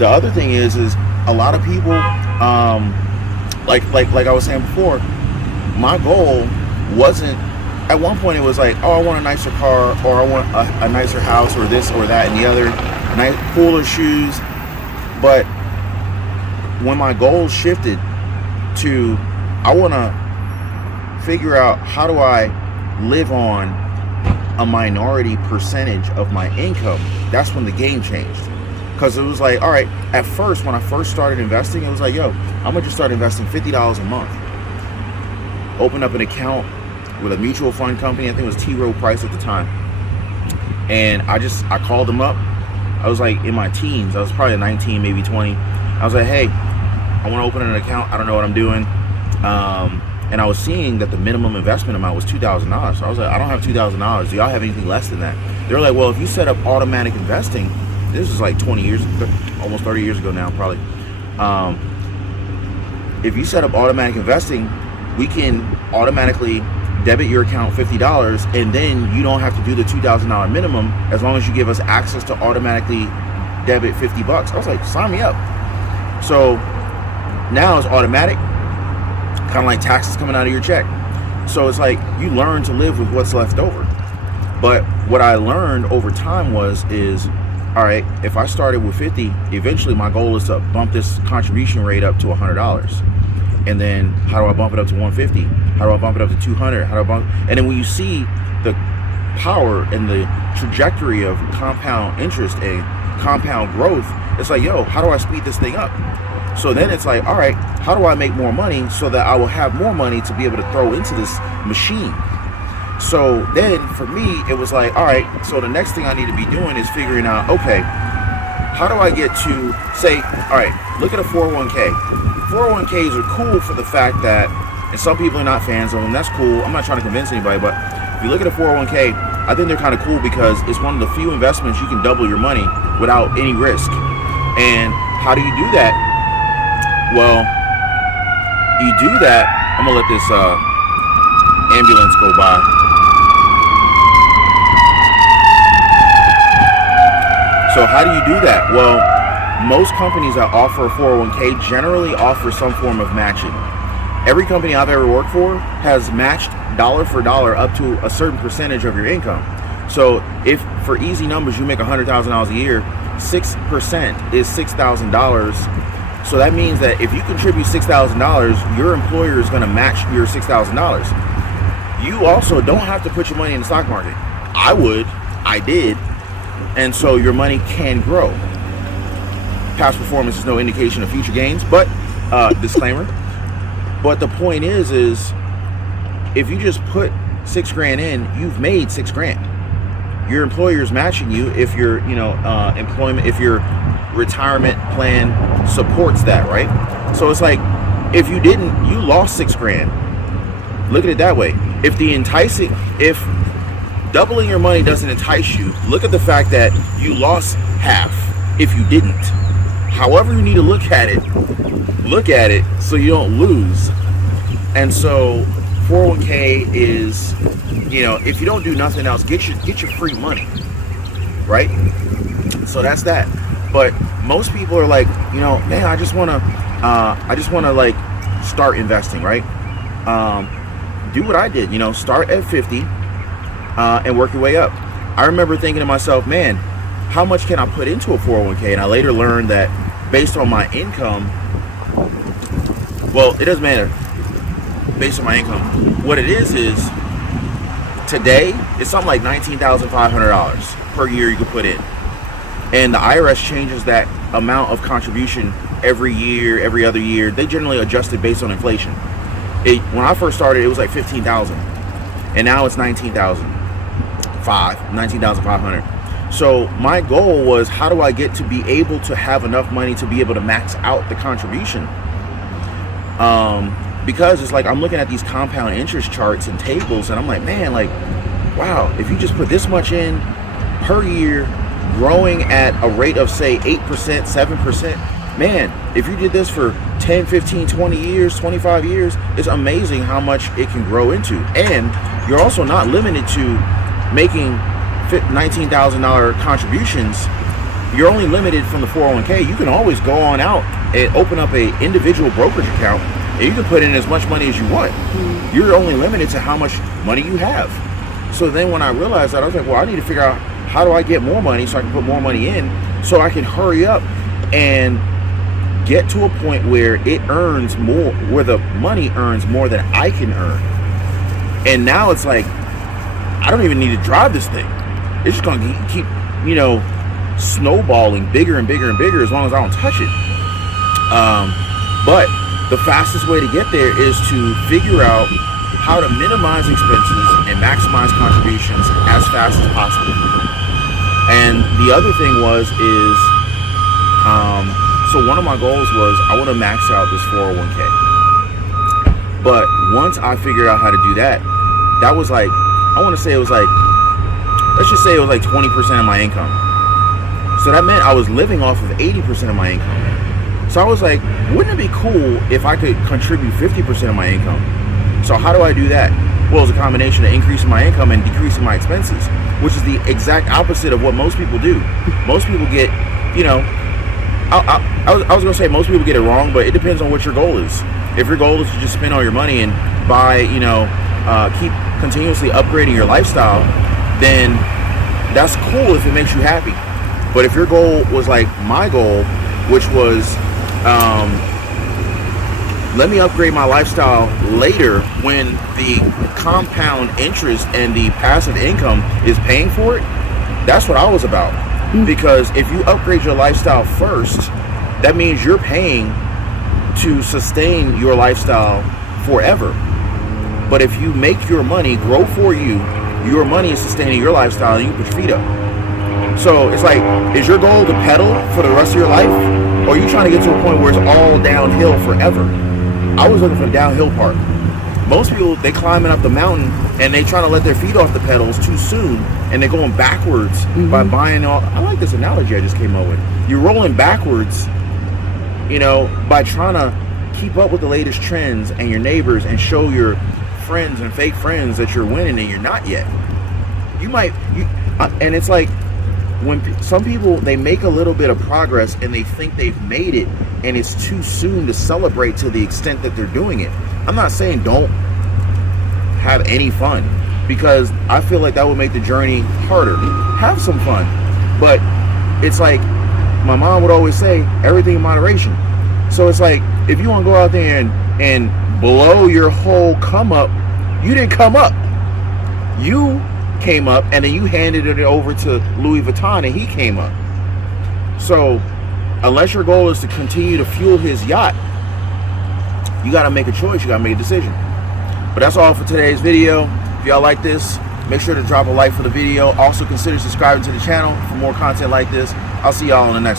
the other thing is a lot of people, like I was saying before, my goal wasn't, at one point it was like, oh, I want a nicer car, or I want a nicer house, or this or that and the other, nice, cooler shoes. But when my goals shifted to, I want to figure out how do I live on a minority percentage of my income, that's when the game changed. Because it was like, all right, at first, when I first started investing, it was like, yo, I'm going to just start investing $50 a month. Open up an account with a mutual fund company. I think it was T. Rowe Price at the time. And I called them up. I was like in my teens. I was probably 19, maybe 20. I was like, hey, I want to open an account. I don't know what I'm doing. And I was seeing that the minimum investment amount was $2,000. So I was like, I don't have $2,000. Do y'all have anything less than that? They were like, well, if you set up automatic investing, this is like 20 years, almost 30 years ago now, probably. If you set up automatic investing, we can automatically debit your account $50, and then you don't have to do the $2,000 minimum as long as you give us access to automatically debit $50. I was like, sign me up. So now it's automatic, kind of like taxes coming out of your check. So it's like you learn to live with what's left over. But what I learned over time is, all right, if I started with 50, eventually my goal is to bump this contribution rate up to $100. And then how do I bump it up to 150? How do I bump it up to 200? How do I bump? And then when you see the power and the trajectory of compound interest and compound growth, it's like, yo, how do I speed this thing up? So then it's like, all right, how do I make more money so that I will have more money to be able to throw into this machine? So then for me, it was like, all right, so the next thing I need to be doing is figuring out, okay, how do I get to, say, all right, look at a 401k. 401ks are cool for the fact that, and some people are not fans of them, that's cool. I'm not trying to convince anybody, but if you look at a 401k, I think they're kind of cool because it's one of the few investments you can double your money without any risk. And how do you do that? Well, you do that, I'm gonna let this ambulance go by. So how do you do that? Well, most companies that offer a 401k generally offer some form of matching. Every company I've ever worked for has matched dollar for dollar up to a certain percentage of your income. So if for easy numbers you make $100,000 a year, 6% is $6,000. So that means that if you contribute $6,000, your employer is going to match your $6,000. You also don't have to put your money in the stock market. I did. And so your money can grow. Past performance is no indication of future gains, but disclaimer. But the point is if you just put $6,000 in, you've made $6,000. Your employer is matching you if your employment, if your retirement plan supports that, right? So it's like if you didn't, you lost $6,000. Look at it that way. If doubling your money doesn't entice you, look at the fact that you lost half if you didn't. However you need to look at it so you don't lose. And so 401k is, if you don't do nothing else, get your free money, right? So that's that. But most people are like, man, I just want to like start investing, right? Do what I did, start at 50 and work your way up. I remember thinking to myself, man, how much can I put into a 401k? And I later learned that based on my income, well, it doesn't matter. Based on my income, what it is today it's something like $19,500 per year you can put in, and the IRS changes that amount of contribution every year, every other year. They generally adjust it based on inflation. When I first started, it was like $15,000, and now it's $19,500. So my goal was, how do I get to be able to have enough money to be able to max out the contribution? Because it's like I'm looking at these compound interest charts and tables, and I'm like, man, like, wow, if you just put this much in per year, growing at a rate of say 8%, 7%, man, if you did this for 10, 15, 20 years, 25 years, it's amazing how much it can grow into. And you're also not limited to making $19,000 contributions you're only limited from the 401k. You can always go on out and open up a individual brokerage account, and you can put in as much money as you want. You're only limited to how much money you have. So then when I realized that, I was like, well, I need to figure out how do I get more money so I can put more money in, so I can hurry up and get to a point where it earns more, where the money earns more than I can earn. And now it's like, I don't even need to drive this thing. It's just going to keep, you know, snowballing bigger and bigger and bigger as long as I don't touch it. But the fastest way to get there is to figure out how to minimize expenses and maximize contributions as fast as possible. And the other thing is, so one of my goals was I want to max out this 401k. But once I figured out how to do that, that was like, I want to say it was like, let's just say it was like 20% of my income. So that meant I was living off of 80% of my income. So I was like, wouldn't it be cool if I could contribute 50% of my income? So how do I do that? Well, it's a combination of increasing my income and decreasing my expenses, which is the exact opposite of what most people do. Most people get, you know, I was going to say most people get it wrong, but it depends on what your goal is. If your goal is to just spend all your money and buy, you know, keep continuously upgrading your lifestyle, then that's cool if it makes you happy. But if your goal was like my goal, which was, let me upgrade my lifestyle later when the compound interest and the passive income is paying for it, that's what I was about. Because if you upgrade your lifestyle first, that means you're paying to sustain your lifestyle forever. But if you make your money grow for you, your money is sustaining your lifestyle and you put your feet up. So it's like, is your goal to pedal for the rest of your life? Or are you trying to get to a point where it's all downhill forever? I was looking for the downhill part. Most people, they climbing up the mountain and they trying to let their feet off the pedals too soon, and they're going backwards by buying all. I like this analogy I just came up with. You're rolling backwards, you know, by trying to keep up with the latest trends and your neighbors and show your friends and fake friends that you're winning, and you're not yet. And it's like when some people, they make a little bit of progress and they think they've made it, and it's too soon to celebrate to the extent that they're doing it. I'm not saying don't have any fun, because I feel like that would make the journey harder. Have some fun, but it's like my mom would always say, everything in moderation. So it's like, if you want to go out there and blow your whole come up, you didn't come up. You came up and then you handed it over to Louis Vuitton and he came up. So unless your goal is to continue to fuel his yacht, you got to make a choice. You got to make a decision. But that's all for today's video. If y'all like this, make sure to drop a like for the video. Also consider subscribing to the channel for more content like this. I'll see y'all on the next one.